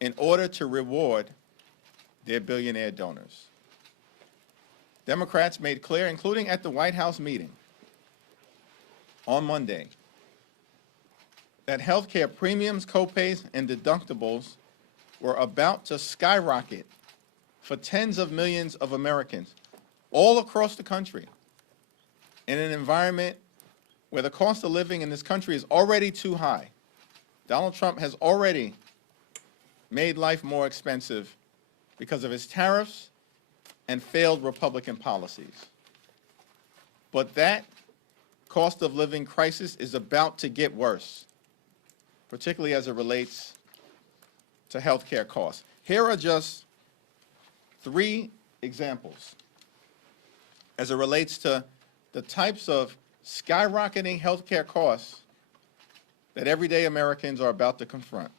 in order to reward their billionaire donors. Democrats made clear, including at the White House meeting on Monday, that health care premiums, copays, and deductibles were about to skyrocket for tens of millions of Americans all across the country in an environment where the cost of living in this country is already too high. Donald Trump has already made life more expensive because of his tariffs and failed Republican policies. But that cost of living crisis is about to get worse, particularly as it relates to health care costs. Here are just 3 examples as it relates to the types of skyrocketing health care costs that everyday Americans are about to confront.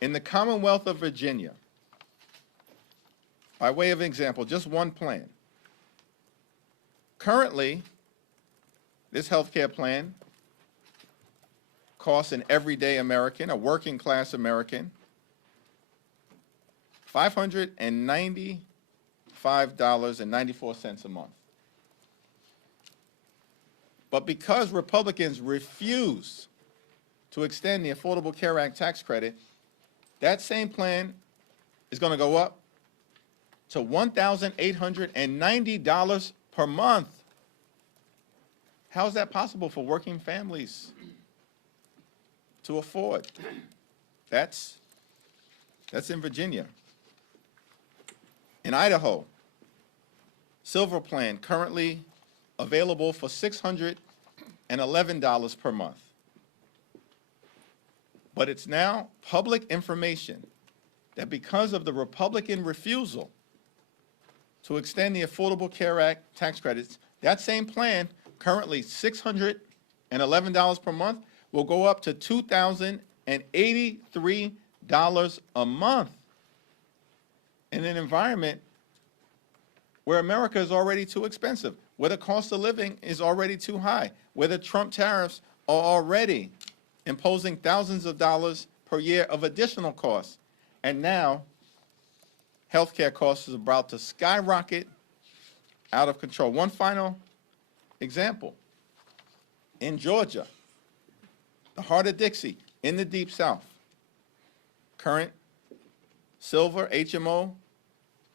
In the Commonwealth of Virginia, by way of example, just one plan. Currently, this health care plan costs an everyday American, a working class American, $595.94 a month. But because Republicans refuse to extend the Affordable Care Act tax credit, that same plan is going to go up to $1,890 per month. How is that possible for working families to afford? That's in Virginia. In Idaho, Silver Plan currently available for $611 per month. But it's now public information that because of the Republican refusal to extend the Affordable Care Act tax credits, that same plan, currently $611 per month, will go up to $2,083 a month in an environment where America is already too expensive, where the cost of living is already too high, where the Trump tariffs are already imposing thousands of dollars per year of additional costs. And now, healthcare costs is about to skyrocket out of control. One final example. In Georgia, the heart of Dixie, in the Deep South, current Silver HMO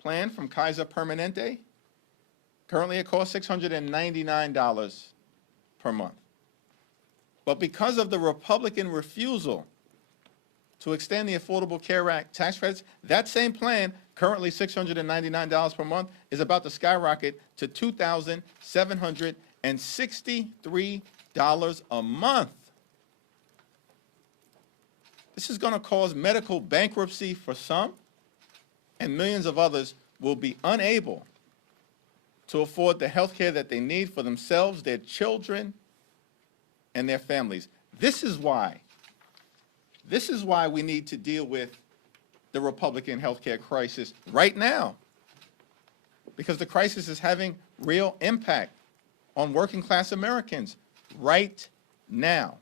plan from Kaiser Permanente, currently it costs $699 per month. But because of the Republican refusal to extend the Affordable Care Act tax credits, that same plan, currently $699 per month, is about to skyrocket to $2,763 a month. This is going to cause medical bankruptcy for some, and millions of others will be unable to afford the health care that they need for themselves, their children, and their families. This is why we need to deal with the Republican health care crisis right now, because the crisis is having real impact on working class Americans right now.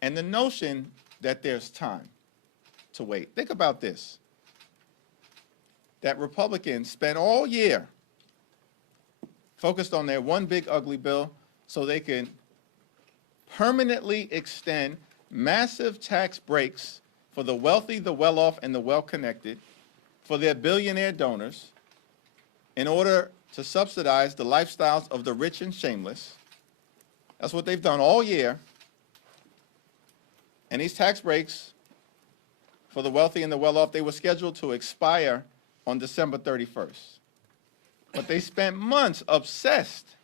And the notion that there's time to wait. Think about this, that Republicans spent all year focused on their one big ugly bill so they can permanently extend massive tax breaks for the wealthy, the well-off, and the well-connected, for their billionaire donors, in order to subsidize the lifestyles of the rich and shameless. That's what they've done all year. And these tax breaks for the wealthy and the well-off, they were scheduled to expire on December 31st. But they spent months obsessed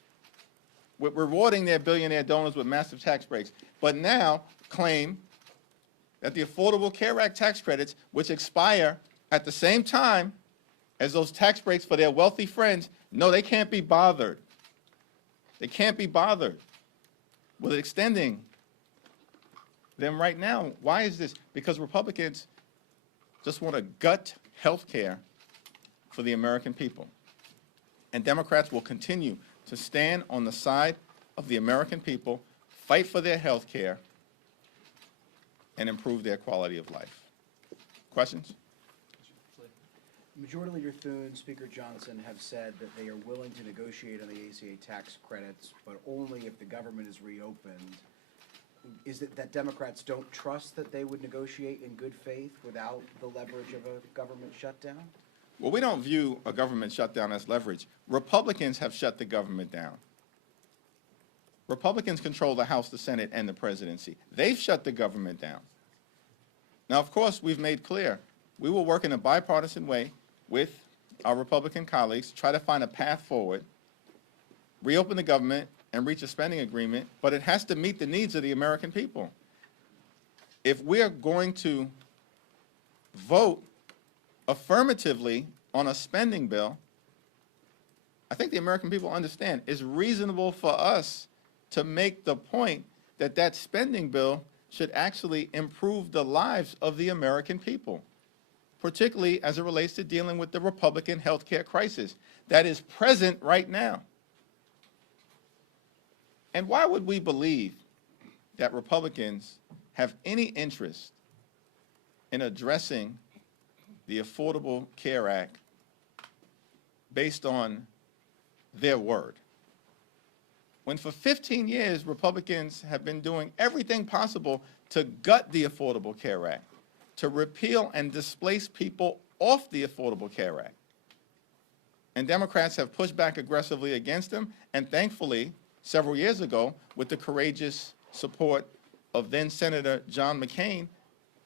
with rewarding their billionaire donors with massive tax breaks, but now claim that the Affordable Care Act tax credits, which expire at the same time as those tax breaks for their wealthy friends, no, they can't be bothered. They can't be bothered with extending them right now. Why is this? Because Republicans just want to gut health care for the American people. And Democrats will continue to stand on the side of the American people, fight for their health care, and improve their quality of life. Questions? Majority Leader Thune, Speaker Johnson have said that they are willing to negotiate on the ACA tax credits, but only if the government is reopened. Is it that Democrats don't trust that they would negotiate in good faith without the leverage of a government shutdown? Well, we don't view a government shutdown as leverage. Republicans have shut the government down. Republicans control the House, the Senate, and the presidency. They've shut the government down. Now, of course, we've made clear we will work in a bipartisan way with our Republican colleagues, try to find a path forward, reopen the government, and reach a spending agreement, but it has to meet the needs of the American people. If we are going to vote affirmatively on a spending bill, I think the American people understand it's reasonable for us to make the point that that spending bill should actually improve the lives of the American people, particularly as it relates to dealing with the Republican health care crisis that is present right now. And why would we believe that Republicans have any interest in addressing the Affordable Care Act based on their word? When for 15 years, Republicans have been doing everything possible to gut the Affordable Care Act, to repeal and displace people off the Affordable Care Act. And Democrats have pushed back aggressively against them, and thankfully, several years ago, with the courageous support of then Senator John McCain,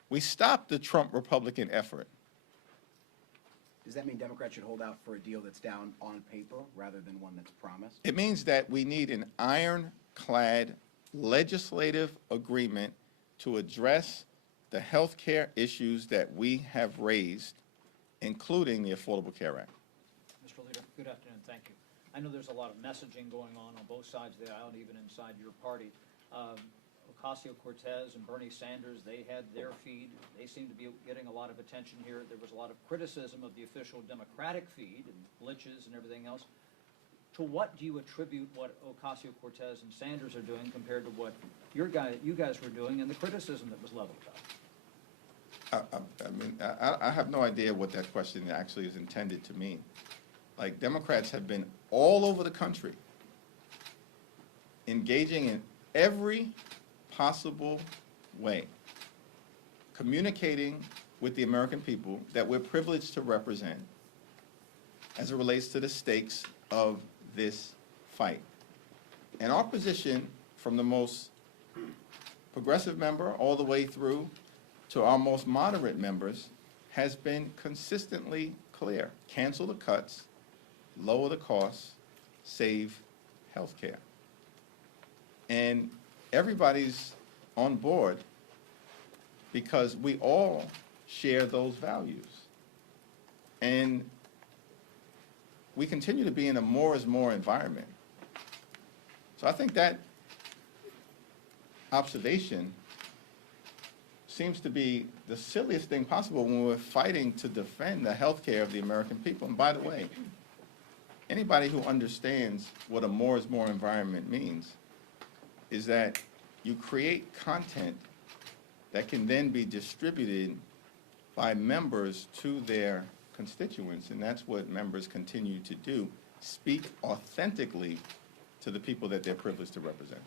we stopped the Trump Republican effort. Does that mean Democrats should hold out for a deal that's down on paper rather than one that's promised? It means that we need an ironclad legislative agreement to address the health care issues that we have raised, including the Affordable Care Act. Mr. Leader, good afternoon. Thank you. I know there's a lot of messaging going on both sides of the aisle, even inside your party. Ocasio-Cortez and Bernie Sanders, they had their feed. They seem to be getting a lot of attention here. There was a lot of criticism of the official Democratic feed and glitches and everything else. To what do you attribute what Ocasio-Cortez and Sanders are doing compared to what you guys were doing and the criticism that was leveled up? I have no idea what that question actually is intended to mean. Like, Democrats have been all over the country engaging in every possible way, communicating with the American people that we're privileged to represent as it relates to the stakes of this fight. And our position, from the most progressive member all the way through to our most moderate members, has been consistently clear. Cancel the cuts, lower the costs, save health care. And everybody's on board because we all share those values. And we continue to be in a more is more environment. So I think that observation seems to be the silliest thing possible when we're fighting to defend the health care of the American people. And by the way, anybody who understands what a more is more environment means is that you create content that can then be distributed by members to their constituents, and that's what members continue to do, speak authentically to the people that they're privileged to represent.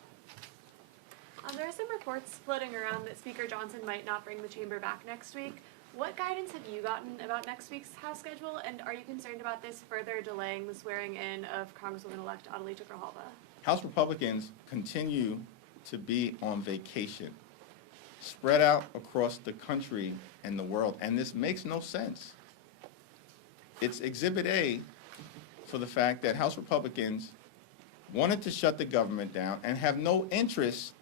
There are some reports floating around that Speaker Johnson might not bring the chamber back next week. What guidance have you gotten about next week's House schedule, and are you concerned about this further delaying the swearing-in of Congresswoman-elect Adelita Grijalva? House Republicans continue to be on vacation, spread out across the country and the world, and this makes no sense. It's Exhibit A for the fact that House Republicans wanted to shut the government down and have no interest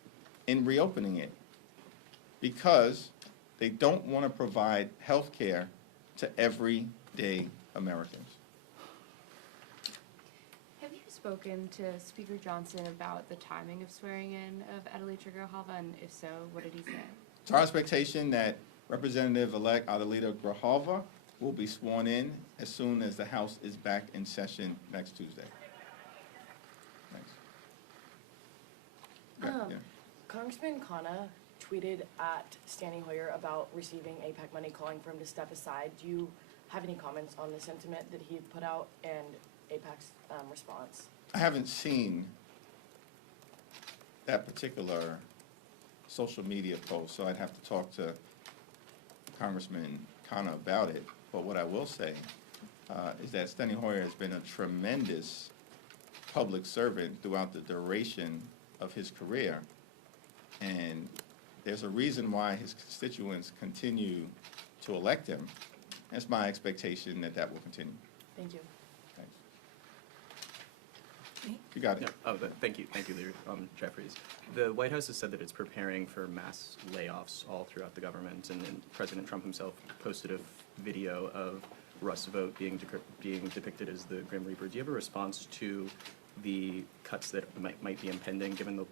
in reopening it because they don't want to provide health care to everyday Americans. Have you spoken to Speaker Johnson about the timing of swearing in of Adelita Grijalva, and if so, what did he say? It's our expectation that Representative-elect Adelita Grijalva will be sworn in as soon as the House is back in session next Tuesday. Thanks. Yeah. Congressman Khanna tweeted at Standing Hoyer about receiving APAC money, calling for him to step aside. Do you have any comments on the sentiment that he put out and APAC's response? I haven't seen that particular social media post, so I'd have to talk to Congressman Connor about it. But what I will say is that Steny Hoyer has been a tremendous public servant throughout the duration of his career, and there's a reason why his constituents continue to elect him. It's my expectation that that will continue. Thank you. Thanks. You got it. No, thank you, Leader Jeffries. The White House has said that it's preparing for mass layoffs all throughout the government, and President Trump himself posted a video of Russ Vought being depicted as the Grim Reaper. Do you have a response to the cuts that might be impending given the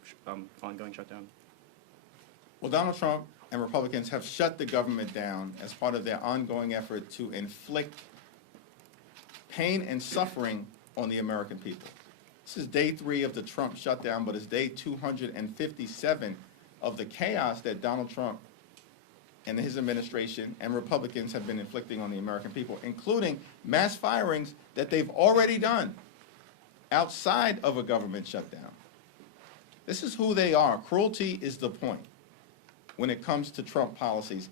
ongoing shutdown? Well, Donald Trump and Republicans have shut the government down as part of their ongoing effort to inflict pain and suffering on the American people. This is day 3 of the Trump shutdown, but it's day 257 of the chaos that Donald Trump and his administration and Republicans have been inflicting on the American people, including mass firings that they've already done outside of a government shutdown. This is who they are. Cruelty is the point when it comes to Trump policies.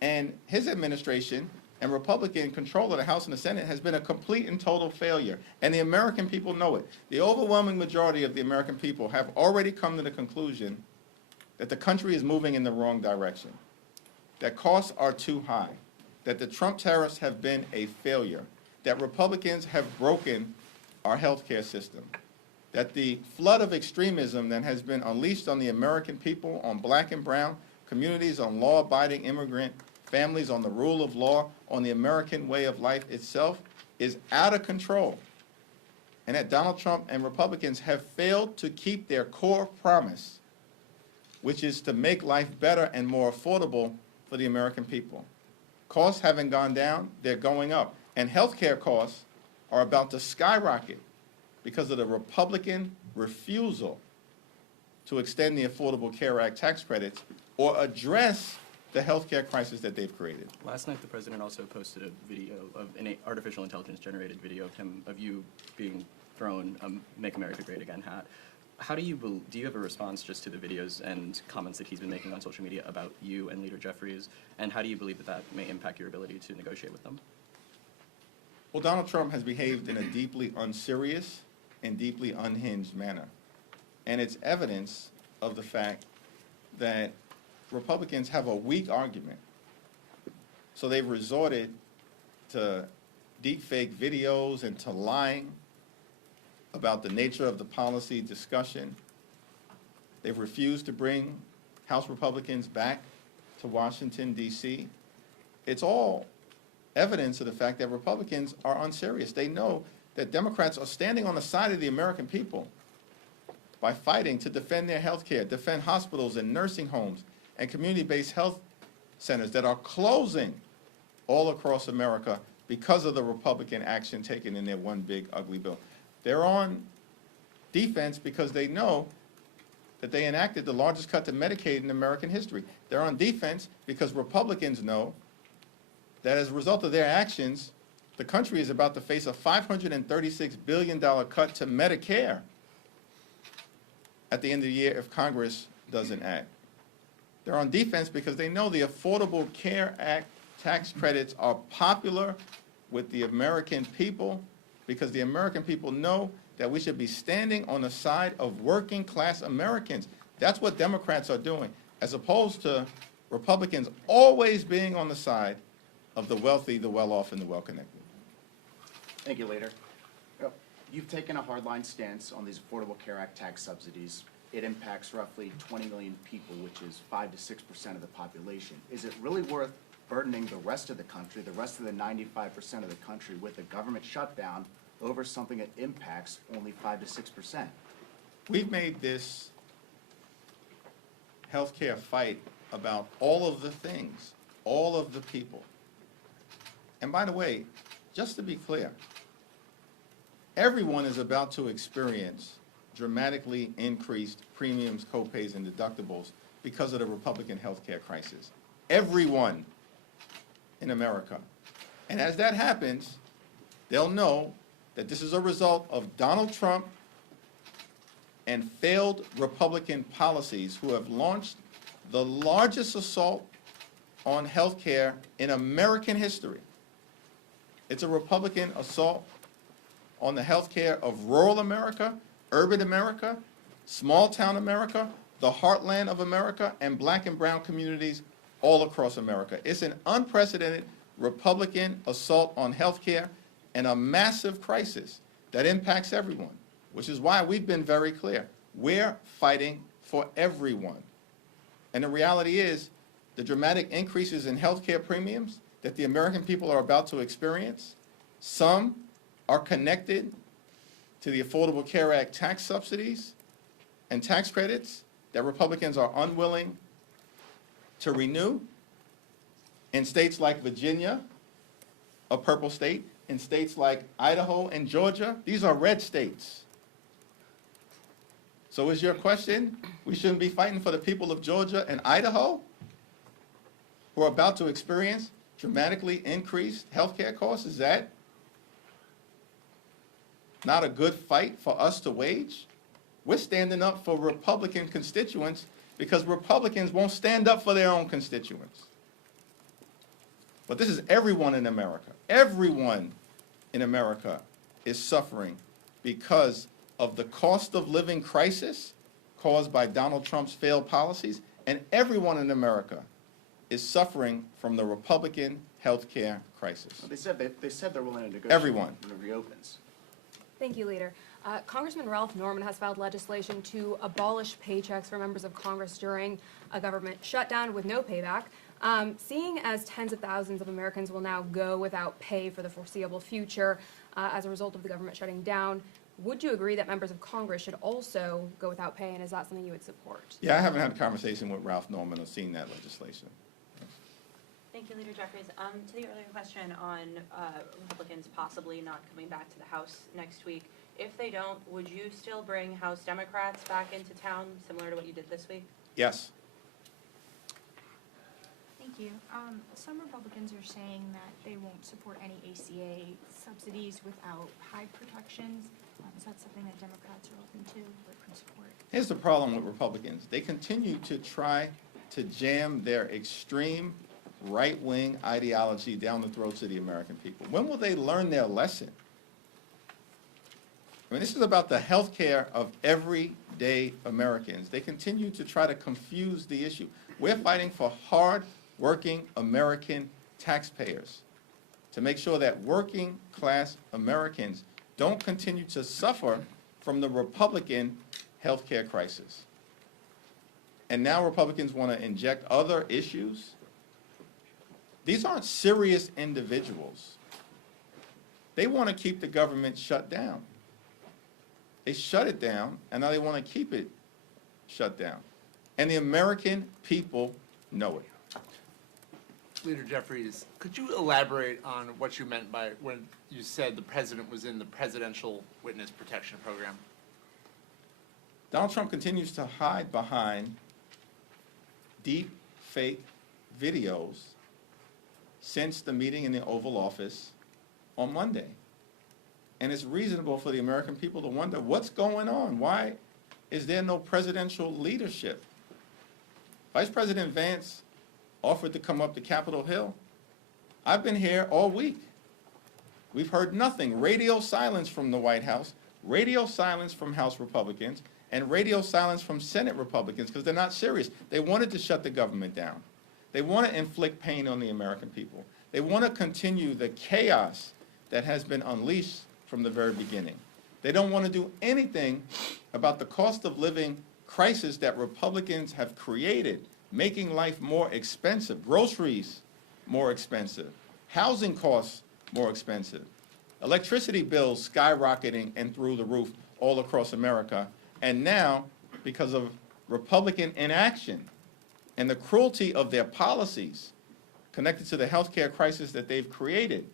And his administration and Republican control of the House and the Senate has been a complete and total failure. And the American people know it. The overwhelming majority of the American people have already come to the conclusion that the country is moving in the wrong direction, that costs are too high, that the Trump tariffs have been a failure, that Republicans have broken our health care system, that the flood of extremism that has been unleashed on the American people, on black and brown communities, on law-abiding immigrant families, on the rule of law, on the American way of life itself, is out of control. And that Donald Trump and Republicans have failed to keep their core promise, which is to make life better and more affordable for the American people. Costs haven't gone down, they're going up. And health care costs are about to skyrocket because of the Republican refusal to extend the Affordable Care Act tax credits or address the health care crisis that they've created. Last night, the president also posted a video of an artificial intelligence generated video of you being thrown a "Make America Great Again" hat. How do you have a response just to the videos and comments that he's been making on social media about you and Leader Jeffries, and how do you believe that that may impact your ability to negotiate with them? Well, Donald Trump has behaved in a deeply unserious and deeply unhinged manner. And it's evidence of the fact that Republicans have a weak argument. So they've resorted to deepfake videos and to lying about the nature of the policy discussion. They've refused to bring House Republicans back to Washington, D.C. It's all evidence of the fact that Republicans are unserious. They know that Democrats are standing on the side of the American people by fighting to defend their health care, defend hospitals and nursing homes and community-based health centers that are closing all across America because of the Republican action taken in their one big ugly bill. They're on defense because they know that they enacted the largest cut to Medicaid in American history. They're on defense because Republicans know that as a result of their actions, the country is about to face a $536 billion cut to Medicare at the end of the year if Congress doesn't act. They're on defense because they know the Affordable Care Act tax credits are popular with the American people because the American people know that we should be standing on the side of working class Americans. That's what Democrats are doing, as opposed to Republicans always being on the side of the wealthy, the well-off, and the well-connected. Thank you, Leader. You've taken a hardline stance on these Affordable Care Act tax subsidies. It impacts roughly 20 million people, which is 5 to 6% of the population. Is it really worth burdening the rest of the country, the rest of the 95% of the country, with a government shutdown over something that impacts only 5 to 6%? We've made this healthcare fight about all of the things, all of the people. And by the way, just to be clear, everyone is about to experience dramatically increased premiums, copays, and deductibles because of the Republican healthcare crisis. Everyone in America. And as that happens, they'll know that this is a result of Donald Trump and failed Republican policies who have launched the largest assault on health care in American history. It's a Republican assault on the health care of rural America, urban America, small town America, the heartland of America, and black and brown communities all across America. It's an unprecedented Republican assault on health care and a massive crisis that impacts everyone, which is why we've been very clear. We're fighting for everyone. And the reality is, the dramatic increases in health care premiums that the American people are about to experience, some are connected to the Affordable Care Act tax subsidies and tax credits that Republicans are unwilling to renew in states like Virginia, a purple state, in states like Idaho and Georgia. These are red states. So is your question, we shouldn't be fighting for the people of Georgia and Idaho who are about to experience dramatically increased health care costs? Is that not a good fight for us to wage? We're standing up for Republican constituents because Republicans won't stand up for their own constituents. But this is everyone in America. Everyone in America is suffering because of the cost of living crisis caused by Donald Trump's failed policies, and everyone in America is suffering from the Republican health care crisis. They said they're willing to negotiate Everyone. when it reopens. Thank you, Leader. Congressman Ralph Norman has filed legislation to abolish paychecks for members of Congress during a government shutdown with no payback. Seeing as tens of thousands of Americans will now go without pay for the foreseeable future as a result of the government shutting down, would you agree that members of Congress should also go without pay, and is that something you would support? Yeah, I haven't had a conversation with Ralph Norman or seen that legislation. Thank you, Leader Jeffries. To the earlier question on Republicans possibly not coming back to the House next week, if they don't, would you still bring House Democrats back into town, similar to what you did this week? Yes. Thank you. Some Republicans are saying that they won't support any ACA subsidies without high protections. Is that something that Democrats are open to or could support? Here's the problem with Republicans. They continue to try to jam their extreme right-wing ideology down the throats of the American people. When will they learn their lesson? I mean, this is about the health care of everyday Americans. They continue to try to confuse the issue. We're fighting for hard-working American taxpayers to make sure that working-class Americans don't continue to suffer from the Republican health care crisis. And now Republicans want to inject other issues. These aren't serious individuals. They want to keep the government shut down. They shut it down, and now they want to keep it shut down. And the American people know it. Leader Jeffries, could you elaborate on what you meant by when you said the president was in the Presidential Witness Protection Program? Donald Trump continues to hide behind deep fake videos since the meeting in the Oval Office on Monday. And it's reasonable for the American people to wonder what's going on. Why is there no presidential leadership? Vice President Vance offered to come up to Capitol Hill. I've been here all week. We've heard nothing. Radio silence from the White House, radio silence from House Republicans, and radio silence from Senate Republicans because they're not serious. They wanted to shut the government down. They want to inflict pain on the American people. They want to continue the chaos that has been unleashed from the very beginning. They don't want to do anything about the cost of living crisis that Republicans have created, making life more expensive, groceries more expensive, housing costs more expensive, electricity bills skyrocketing and through the roof all across America. And now, because of Republican inaction and the cruelty of their policies connected to the health care crisis that they've created,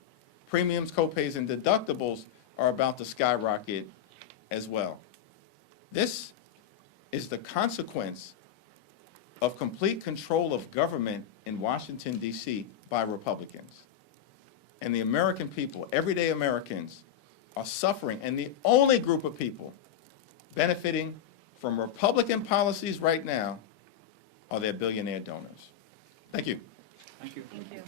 premiums, copays, and deductibles are about to skyrocket as well. This is the consequence of complete control of government in Washington, D.C. by Republicans. And the American people, everyday Americans, are suffering, and the only group of people benefiting from Republican policies right now are their billionaire donors. Thank you. Thank you. Thank you.